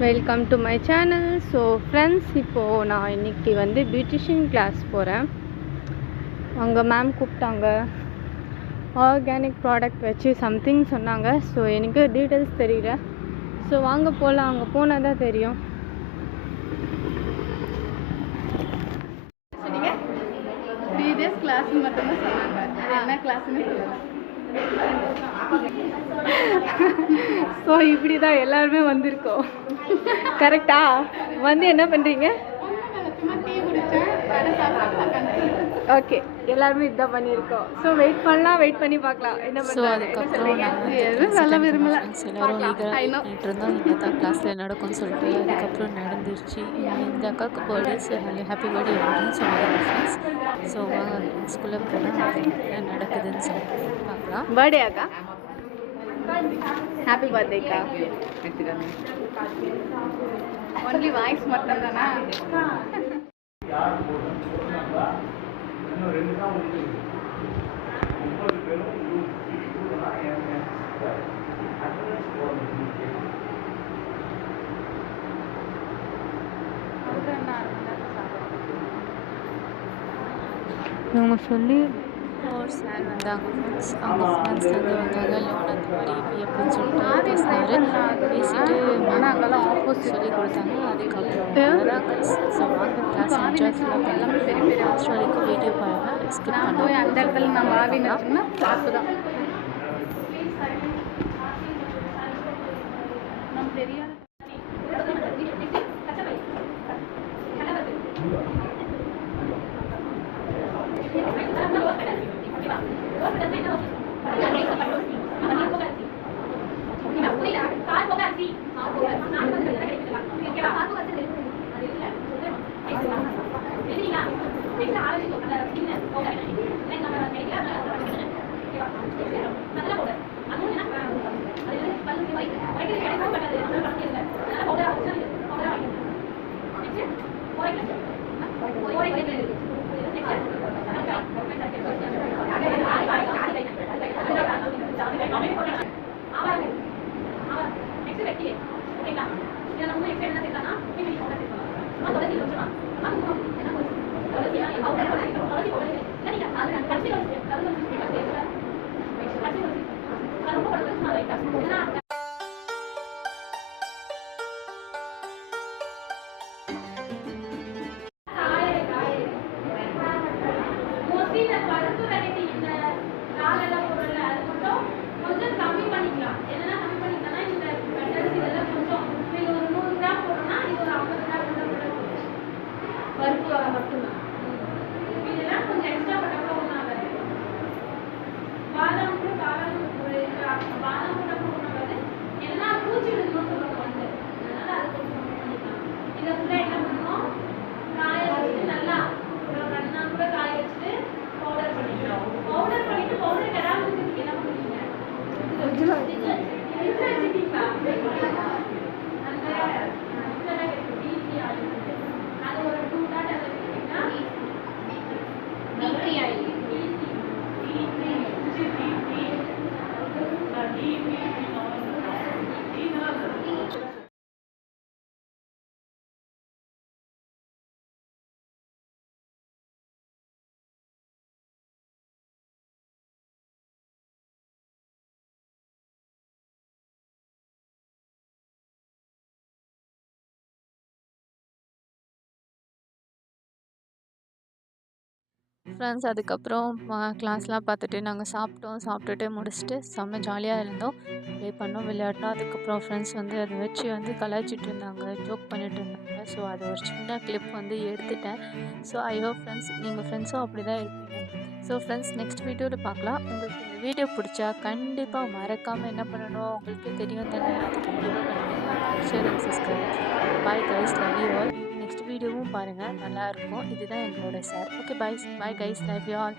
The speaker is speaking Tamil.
Welcome to my channel. So friends, இப்போது நான் இன்றைக்கி பியூட்டிஷியன் கிளாஸ் போகிறேன். அங்கே மேம் கூப்பிட்டாங்க. ஆர்கானிக் ப்ராடக்ட் வச்சு சம்திங் சொன்னாங்க. ஸோ எனக்கு டீட்டெயில்ஸ் தெரியல. ஸோ வாங்க போகலாம், அங்கே போனால் தான் தெரியும். கிளாஸ் மட்டும்தான் சொன்னாங்க. என்ன கிளாஸ்ன்னு சொல்லுங்கள். ஸோ இப்படி தான் எல்லாருமே வந்திருக்கோம். கரெக்டா? என்ன பண்ணுறீங்க? ஓகே, எல்லாருமே இதுதான் பண்ணியிருக்கோம். ஸோ வெயிட் பண்ணி பார்க்கலாம் என்ன பண்ணுறாங்க. நல்ல விரும்பல இருந்தோம் கிளாஸில் நடக்கும்னு சொல்லிட்டு அதுக்கப்புறம் நடந்துருச்சு. இந்த அக்காவுக்கு பர்த்டே, ஸோ ஹாப்பி பர்த்டே அப்படின்னு சொன்னாங்க ஃப்ரெண்ட்ஸ். ஸோ ஸ்கூலில் போனால் என்ன நடக்குதுன்னு சொல்லிட்டு பார்க்கலாம். பர்த்டே அக்கா, ஹாப்பி பர்த்டேக்கா. ஒன்லி வாய்ஸ் மட்டும் தானா? இவங்க சொல்லி ஒரு சார் வந்தாங்க ஃப்ரெண்ட்ஸ். அவங்க ஃப்ரெண்ட்ஸ் வந்தாங்க. லோன் அந்த மாதிரி இப்போ எப்படின்னு சொல்லிட்டு பேசினார். பேசிட்டு அங்கெல்லாம் ஆப்போசிட் சொல்லி கொடுத்தாங்க. அதுக்கப்புறம் ஸோ வாங்க கிளாஸ் என்ஜாய் பண்ணலாம். லாஸ்ட் வரைக்கும் வீடியோ பாருங்கள், ஸ்கிப் பண்ணுவோம். அந்த இடத்துல நம்ம ஆவினோம்னா தப்பு தான். நம்ம தெரியாது. ஃப்ரெண்ட்ஸ் அதுக்கப்புறம் கிளாஸ்லாம் பார்த்துட்டு நாங்கள் சாப்பிட்டுட்டு முடிச்சுட்டு செம்ம ஜாலியாக இருந்தோம். ப்ளே பண்ணோம், விளையாடினோம். அதுக்கப்புறம் ஃப்ரெண்ட்ஸ் அதை வச்சு கலாய்ச்சிட்டு இருந்தாங்க, ஜோக் பண்ணிட்டு இருந்தாங்க. ஸோ அது ஒரு சின்ன கிளிப் எடுத்துட்டேன். ஸோ ஐ ஹோப் ஃப்ரெண்ட்ஸ் நீங்கள் ஃப்ரெண்ட்ஸும் அப்படி தான் இருப்பீங்க. ஸோ ஃப்ரெண்ட்ஸ் நெக்ஸ்ட் வீடியோவில் பார்க்கலாம். உங்களுக்கு இந்த வீடியோ பிடிச்சா கண்டிப்பாக மறக்காமல் என்ன பண்ணணும், உங்களுக்கு தெரியும் தானே, அது கண்டிப்பாக பண்ணுங்கள். Share and subscribe. Bye guys, love you all. Next வீடியோவும் பாருங்கள், நல்லாயிருக்கும். இதுதான் எங்களோட sir. Okay, bye guys, love you all.